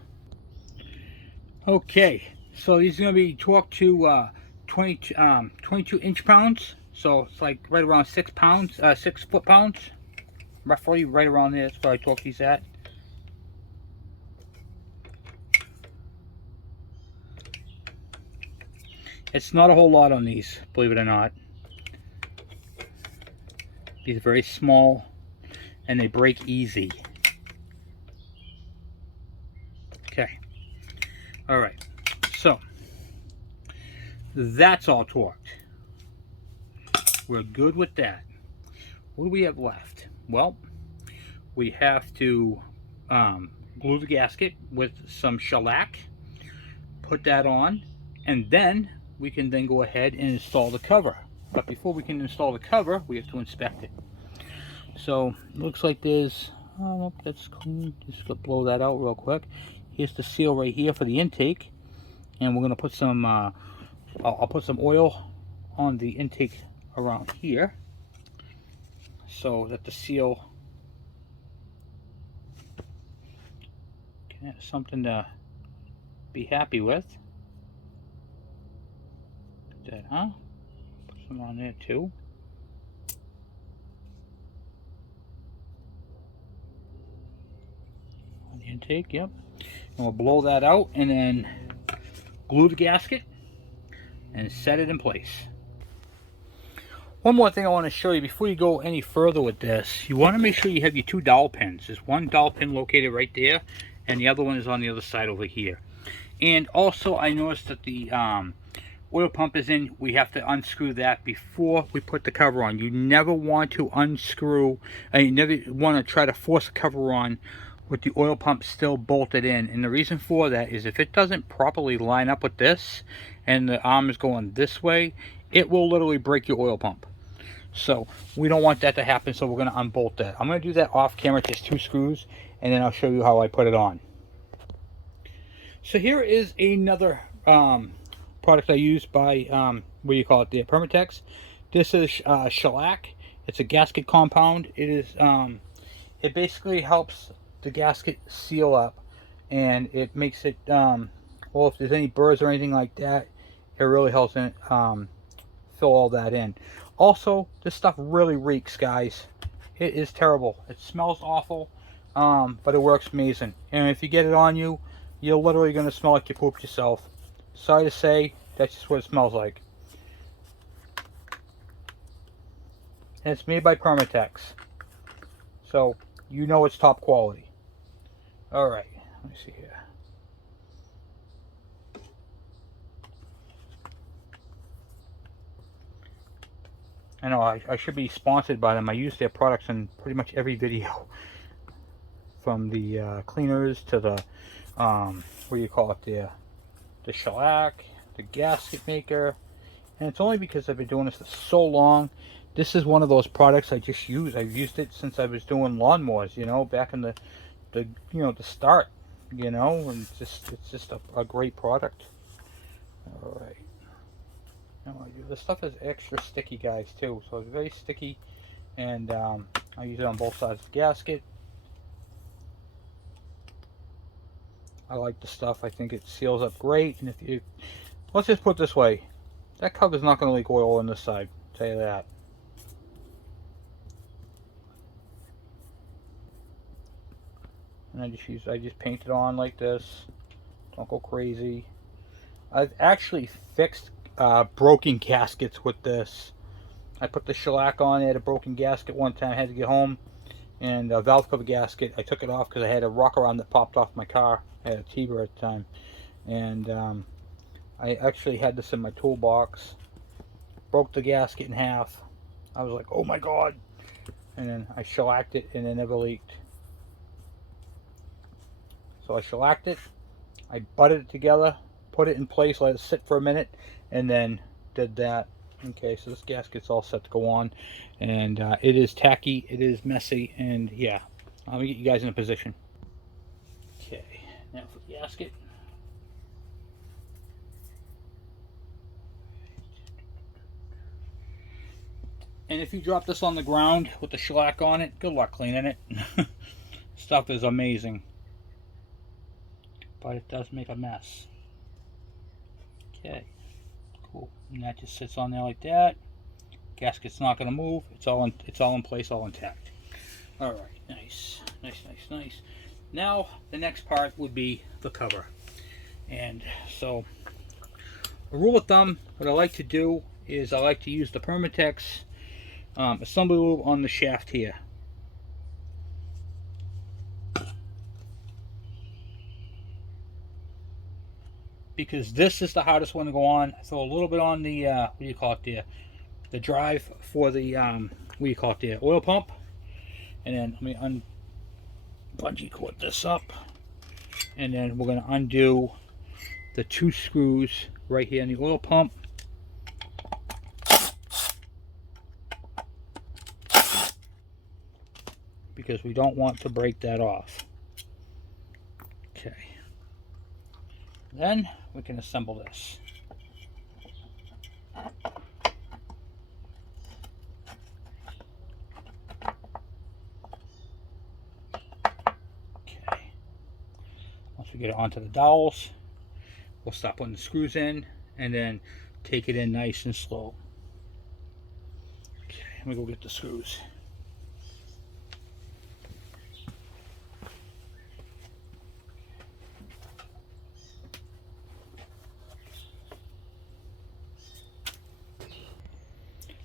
Okay, so these are going to be torqued to 22 inch-pounds, so it's like right around 6 pounds, 6 foot-pounds, roughly right around there. That's where I torque these at. It's not a whole lot on these, believe it or not. These are very small, and they break easy. Okay, all right, so that's all torqued. We're good with that. What do we have left? Well, we have to glue the gasket with some shellac, put that on, and then we can then go ahead and install the cover. But before we can install the cover, we have to inspect it. So it looks like there's, oh nope, that's clean. Just gonna blow that out real quick. Here's the seal right here for the intake, and we're gonna put some I'll put some oil on the intake around here so that the seal can have something to be happy with. That, huh? Put some on there too. On the intake, yep. And we'll blow that out and then glue the gasket and set it in place. One more thing I want to show you before you go any further with this. You want to make sure you have your 2 dowel pins. There's one dowel pin located right there, and the other one is on the other side over here. And also I noticed that the oil pump is in. We have to unscrew that before we put the cover on. You never want to unscrew, you never want to try to force the cover on with the oil pump still bolted in. And the reason for that is if it doesn't properly line up with this and the arm is going this way, it will literally break your oil pump. So we don't want that to happen, so we're going to unbolt that. I'm going to do that off camera, just 2 screws, and then I'll show you how I put it on. So here is another product I use by, what do you call it, the Permatex. This is shellac. It's a gasket compound. It is, it basically helps the gasket seal up, and it makes it, well, if there's any burrs or anything like that, it really helps in, fill all that in. Also, this stuff really reeks, guys. It is terrible. It smells awful, but it works amazing. And if you get it on you, you're literally going to smell like you pooped yourself. Sorry to say, that's just what it smells like. And it's made by Permatex, so you know it's top quality. Alright, let me see here. I know I should be sponsored by them. I use their products in pretty much every video, from the cleaners to the what do you call it, the shellac, the gasket maker, and it's only because I've been doing this for so long. This is one of those products I just use. I've used it since I was doing lawnmowers, you know, back in the the start, you know, and it's just a great product. All right. Now this stuff is extra sticky, guys, too. So it's very sticky, and I use it on both sides of the gasket. I like the stuff. I think it seals up great. And if you, let's just put it this way, that cover's not going to leak oil on this side. I'll tell you that. And I just paint it on like this. Don't go crazy. I've actually fixed broken gaskets with this. I put the shellac on. I had a broken gasket one time. I had to get home, and a valve cover gasket. I took it off because I had a rock around that popped off my car. I had a T-Bird at the time, and I actually had this in my toolbox. Broke the gasket in half. I was like, oh my god. And then I shellacked it, and it never leaked. So I shellacked it, I butted it together, put it in place, let it sit for a minute, and then did that. Okay, so this gasket's all set to go on, and it is tacky, it is messy, and yeah, let me get you guys in a position. Okay, now for the gasket. And if you drop this on the ground with the shellac on it, good luck cleaning it. Stuff is amazing, but it does make a mess. Okay, cool. And that just sits on there like that. Gasket's not going to move. It's all in place, all intact. All right, nice. Now the next part would be the cover. And so, a rule of thumb, what I like to do is I like to use the Permatex assembly lube on the shaft here. Because this is the hardest one to go on. So a little bit on the what do you call it there? The drive for the what do you call it there? Oil pump. And then let me bungee cord this up. And then we're going to undo the 2 screws right here in the oil pump. Because we don't want to break that off. Okay. Then we can assemble this. Okay. Once we get it onto the dowels, we'll stop putting the screws in and then take it in nice and slow. Okay, let me go get the screws.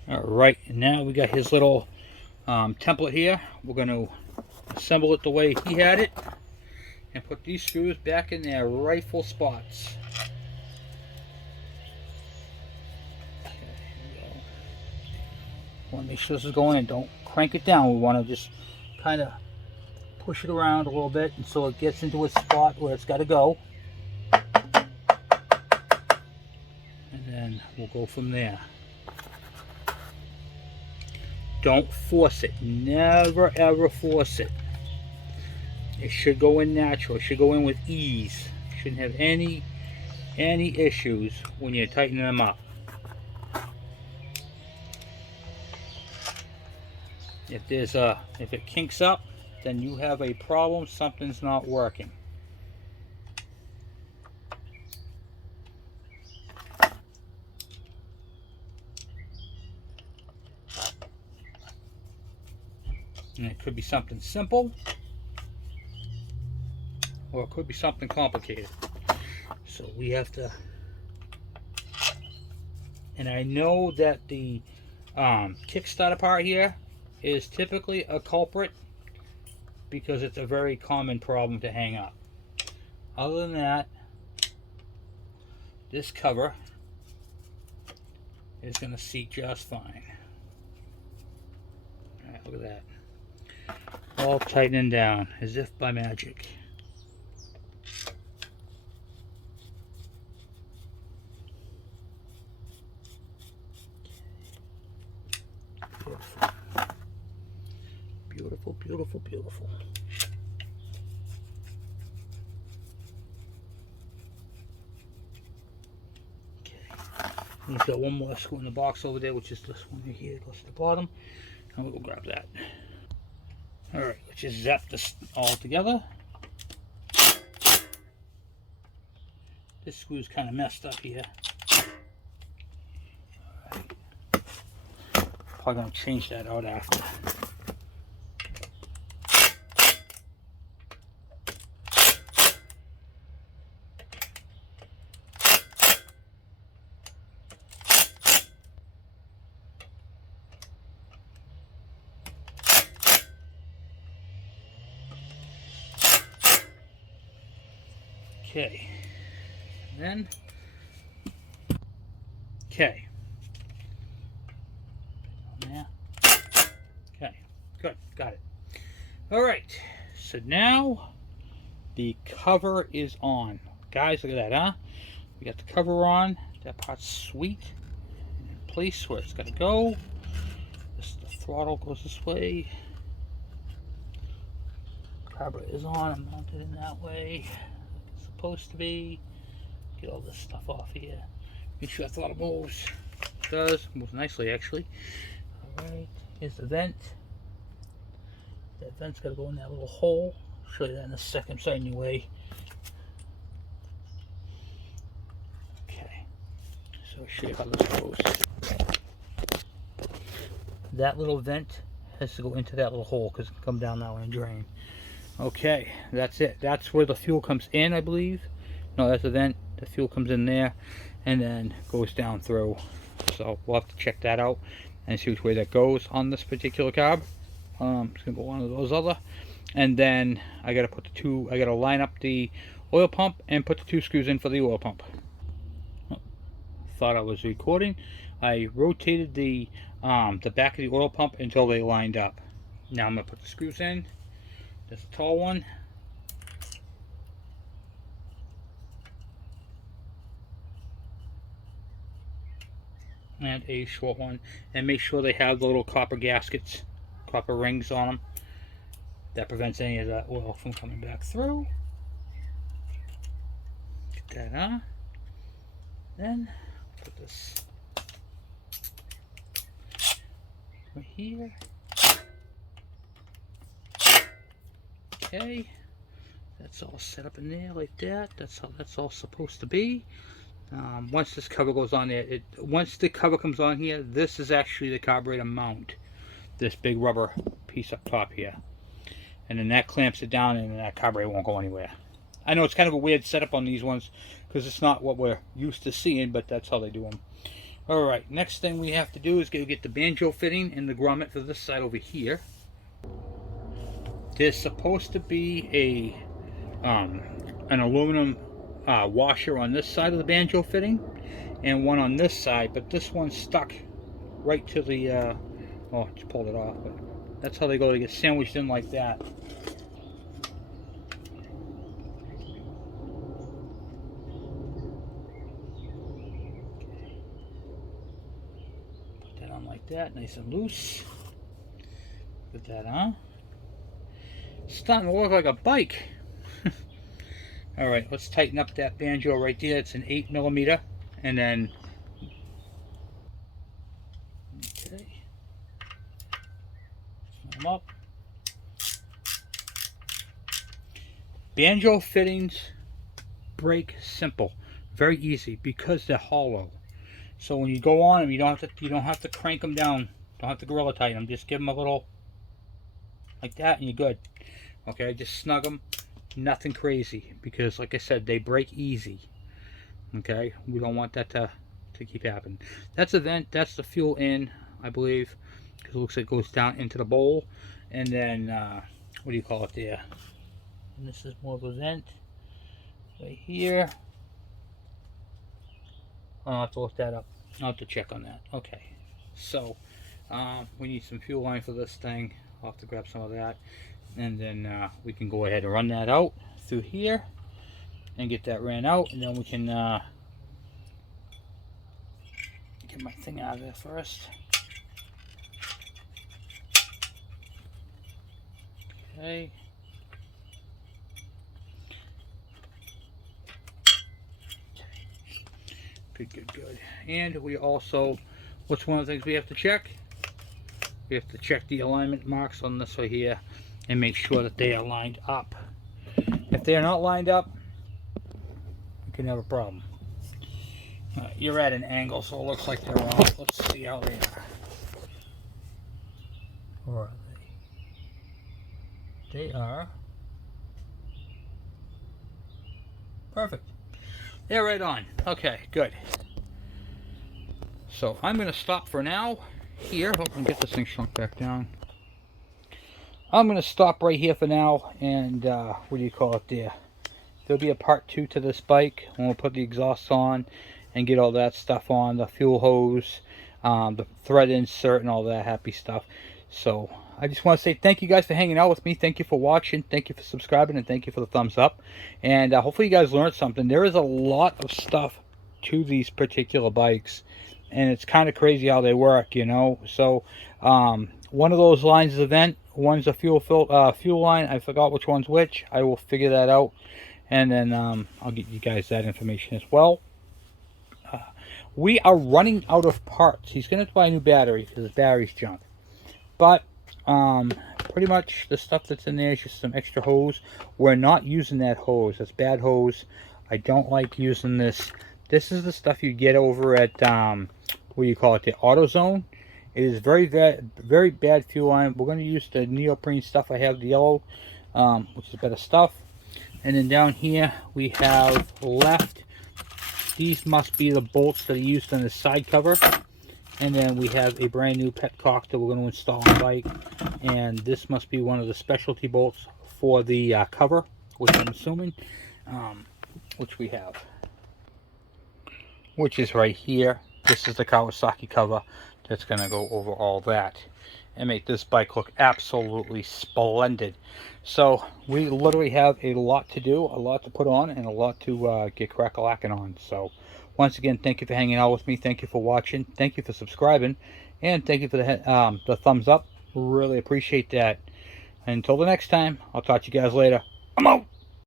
Alright, now we got his little template here. We're going to assemble it the way he had it and put these screws back in their rightful spots. Okay, here we go. Want to make sure this is going in. Don't crank it down. We want to just kind of push it around a little bit until it gets into a spot where it's got to go. And then we'll go from there. Don't force it. Never ever force it. It should go in natural. It should go in with ease. You shouldn't have any issues when you're tightening them up. If it kinks up, then you have a problem. Something's not working. And it could be something simple, or it could be something complicated. So we have to, and I know that the Kickstarter part here is typically a culprit because it's a very common problem to hang up. Other than that, this cover is going to seat just fine. Alright, look at that. All tightening down as if by magic. Beautiful. Beautiful, beautiful, beautiful. Okay. He's got one more screw in the box over there, which is this one right here. It goes to the bottom. And we'll go grab that. Alright, let's just zap this all together. This screw's kind of messed up here. Alright. Probably going to change that out after. Okay, then, okay, yeah, okay, good, got it. All right, so now the cover is on. Guys, look at that, huh? We got the cover on. That part's sweet. In place where it's got to go. The throttle goes this way. Carburetor is on and mounted in that way. Supposed to be. Get all this stuff off here. Make sure that throttle moves. It does. Moves nicely, actually. Alright. Here's the vent. That vent's got to go in that little hole. I'll show you that in a second. So anyway. Okay. So I'll show you how this goes. That little vent has to go into that little hole because it can come down that way and drain. Okay, that's it. That's where the fuel comes in, I believe. No, that's the vent. The fuel comes in there and then goes down through. So we'll have to check that out and see which way that goes on this particular carb. It's gonna go one of those other. And then I gotta put I gotta line up the oil pump and put the 2 screws in for the oil pump. Oh, thought I was recording. I rotated the back of the oil pump until they lined up. Now I'm gonna put the screws in. This tall one. And a short one. And make sure they have the little copper gaskets, copper rings on them. That prevents any of that oil from coming back through. Get that on. Then put this right here. Okay, that's all set up in there like that. That's how that's all supposed to be. Once this cover goes on there, once the cover comes on here, this is actually the carburetor mount. This big rubber piece up top here. And then that clamps it down and that carburetor won't go anywhere. I know it's kind of a weird setup on these ones because it's not what we're used to seeing, but that's how they do them. Alright, next thing we have to do is go get the Banjo fitting and the grommet for this side over here. There's supposed to be an aluminum washer on this side of the Banjo fitting and one on this side, but this one's stuck right to the oh, just pulled it off, but that's how they go. They get sandwiched in like that. Put that on like that, nice and loose. Put that on. It's starting to look like a bike. Alright, let's tighten up that Banjo right there. It's an 8mm. And then, okay, snug them up. Banjo fittings break simple, very easy because they're hollow. So when you go on them, you don't have to crank them down. Don't have to gorilla tighten them. Just give them a little like that, and you're good. Okay, just snug them. Nothing crazy because, like I said, they break easy. Okay, we don't want that to keep happening. That's the vent. That's the fuel in, I believe, because it looks like it goes down into the bowl. And then what do you call it there? And this is more of a vent right here. I'll have to look that up. I'll have to check on that. Okay, so we need some fuel line for this thing. I'll have to grab some of that, and then we can go ahead and run that out through here and get that ran out, and then we can get my thing out of there first. Okay. Good. And we also, what's one of the things we have to check? We have to check the alignment marks on this right here and make sure that they are lined up. If they are not lined up, you can have a problem. You're at an angle, so it looks like they're off. Let's see how they are. Where are they? They are perfect. They're right on. Okay, good. So I'm going to stop for now here. Hope I can get this thing shrunk back down. I'm going to stop right here for now, and what do you call it there? There'll be a part 2 to this bike when we'll put the exhaust on and get all that stuff on, the fuel hose, the thread insert, and all that happy stuff. So I just want to say thank you guys for hanging out with me. Thank you for watching. Thank you for subscribing, and thank you for the thumbs up. And hopefully you guys learned something. There is a lot of stuff to these particular bikes, and it's kind of crazy how they work, you know. So one of those lines is a vent, one's a fuel line. I forgot which one's which. I will figure that out, and then I'll get you guys that information as well. We are running out of parts. He's going to buy a new battery because his battery's junk. But pretty much the stuff that's in there is just some extra hose. We're not using that hose. That's bad hose. I don't like using this. This is the stuff you get over at, what do you call it, the AutoZone. It is very bad fuel line. We're going to use the neoprene stuff. I have the yellow, which is better stuff. And then down here we have left. These must be the bolts that are used on the side cover. And then we have a brand new petcock that we're going to install on the bike. And this must be one of the specialty bolts for the cover, which I'm assuming, which we have. Which is right here. This is the Kawasaki cover that's going to go over all that and make this bike look absolutely splendid. So we literally have a lot to do, a lot to put on, and a lot to get crack-a-lacking on. So once again, thank you for hanging out with me. Thank you for watching. Thank you for subscribing. And thank you for the thumbs up. Really appreciate that. Until the next time, I'll talk to you guys later. I'm out.